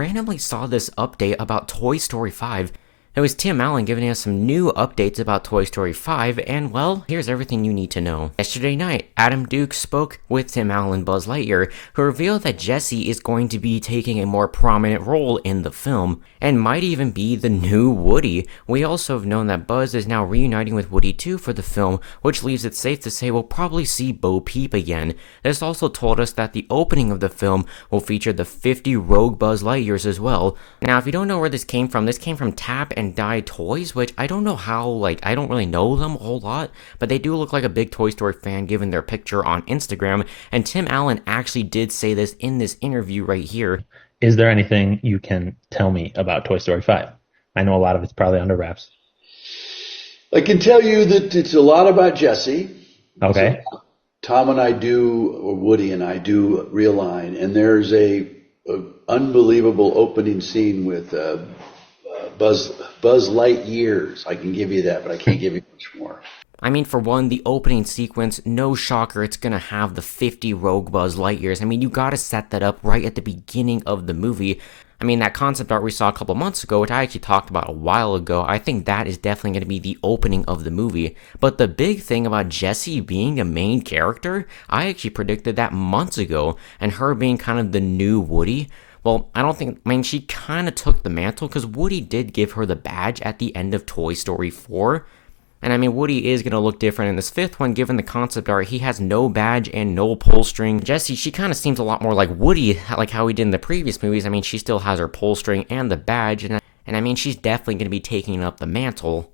randomly saw this update about Toy Story 5. It was Tim Allen giving us some new updates about Toy Story 5, and well, here's everything you need to know. Yesterday night, Adam Duke spoke with Tim Allen Buzz Lightyear, who revealed that Jessie is going to be taking a more prominent role in the film, and might even be the new Woody. We also have known that Buzz is now reuniting with Woody too for the film, which leaves it safe to say we'll probably see Bo Peep again. This also told us that the opening of the film will feature the 50 Rogue Buzz Lightyears as well. Now, if you don't know where this came from Tap and Die Toys, which I don't know how, I don't really know them a whole lot, but they do look like a big Toy Story fan given their picture on Instagram, and Tim Allen actually did say this in this interview right here. Is there anything you can tell me about Toy Story 5? I know a lot of it's probably under wraps. I can tell you that it's a lot about Jessie. Okay. So Tom and I do, or Woody and I do realign, and there's a unbelievable opening scene with Buzz Lightyears. I can give you that, but I can't give you much more. I mean, for one, the opening sequence, no shocker, it's gonna have the 50 Rogue Buzz Lightyears. I mean, you gotta set that up right at the beginning of the movie. I mean, that concept art we saw a couple months ago, which I actually talked about a while ago, I think that is definitely going to be the opening of the movie. But the big thing about Jessie being a main character, I actually predicted that months ago, and her being kind of the new Woody. Well, she kind of took the mantle, because Woody did give her the badge at the end of Toy Story 4. And I mean, Woody is going to look different in this fifth one, given the concept art. He has no badge and no pull string. Jessie, she kind of seems a lot more like Woody, like how he did in the previous movies. I mean, she still has her pull string and the badge, and I mean, she's definitely going to be taking up the mantle.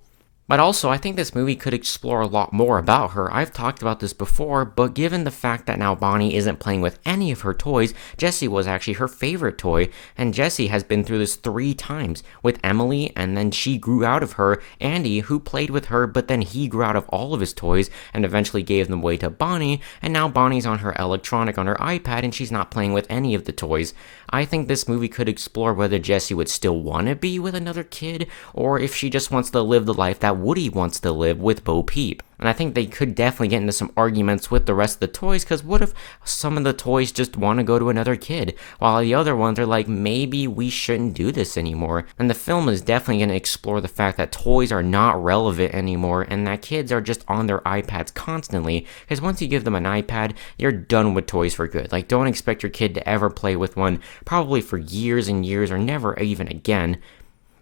But also, I think this movie could explore a lot more about her. I've talked about this before, but given the fact that now Bonnie isn't playing with any of her toys, Jessie was actually her favorite toy, and Jessie has been through this 3 times with Emily, and then she grew out of her, Andy, who played with her, but then he grew out of all of his toys, and eventually gave them away to Bonnie, and now Bonnie's on her electronic on her iPad, and she's not playing with any of the toys. I think this movie could explore whether Jessie would still want to be with another kid, or if she just wants to live the life that Woody wants to live with Bo Peep. And I think they could definitely get into some arguments with the rest of the toys, because what if some of the toys just want to go to another kid, while the other ones are like, maybe we shouldn't do this anymore. And the film is definitely going to explore the fact that toys are not relevant anymore, and that kids are just on their iPads constantly, because once you give them an iPad, you're done with toys for good. Like, don't expect your kid to ever play with one, probably for years and years, or never even again.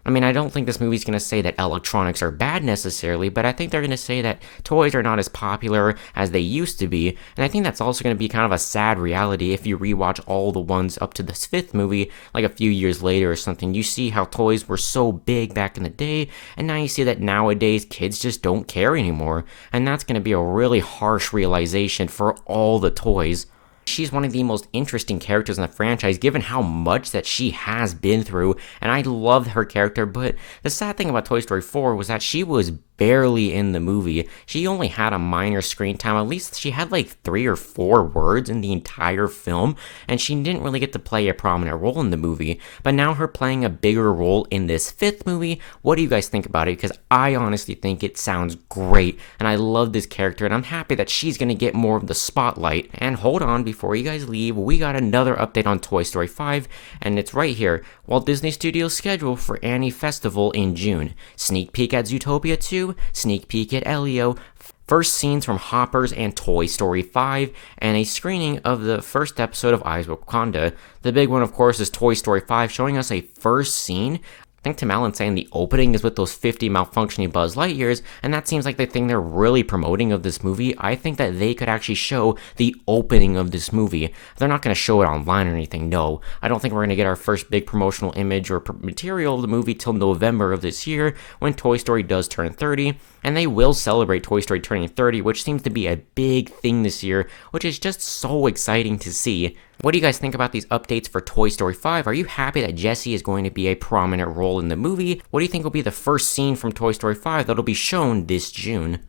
I mean, I don't think this movie's going to say that electronics are bad necessarily, but I think they're going to say that toys are not as popular as they used to be, and I think that's also going to be kind of a sad reality if you rewatch all the ones up to this 5th movie, like a few years later or something. You see how toys were so big back in the day, and now you see that nowadays kids just don't care anymore, and that's going to be a really harsh realization for all the toys. She's one of the most interesting characters in the franchise, given how much that she has been through, and I loved her character, but the sad thing about Toy Story 4 was that she was barely in the movie. She only had a minor screen time. At least she had like 3 or 4 words in the entire film, and she didn't really get to play a prominent role in the movie. But now her playing a bigger role in this 5th movie, what do you guys think about it? Because I honestly think it sounds great, and I love this character, and I'm happy that she's going to get more of the spotlight. And hold on, before you guys leave, we got another update on Toy Story 5, and it's right here. Walt Disney Studios schedule for Annie Festival in June. Sneak peek at Zootopia 2, sneak peek at Elio, first scenes from Hoppers and Toy Story 5, and a screening of the first episode of Eyes of Wakanda. The big one, of course, is Toy Story 5, showing us a first scene. I think Tim Allen's saying the opening is with those 50 malfunctioning Buzz Lightyears, and that seems like the thing they're really promoting of this movie. I think that they could actually show the opening of this movie. They're not going to show it online or anything, no. I don't think we're going to get our first big promotional image or material of the movie till November of this year, when Toy Story does turn 30, and they will celebrate Toy Story turning 30, which seems to be a big thing this year, which is just so exciting to see. What do you guys think about these updates for Toy Story 5? Are you happy that Jessie is going to be a prominent role in the movie? What do you think will be the first scene from Toy Story 5 that'll be shown this June?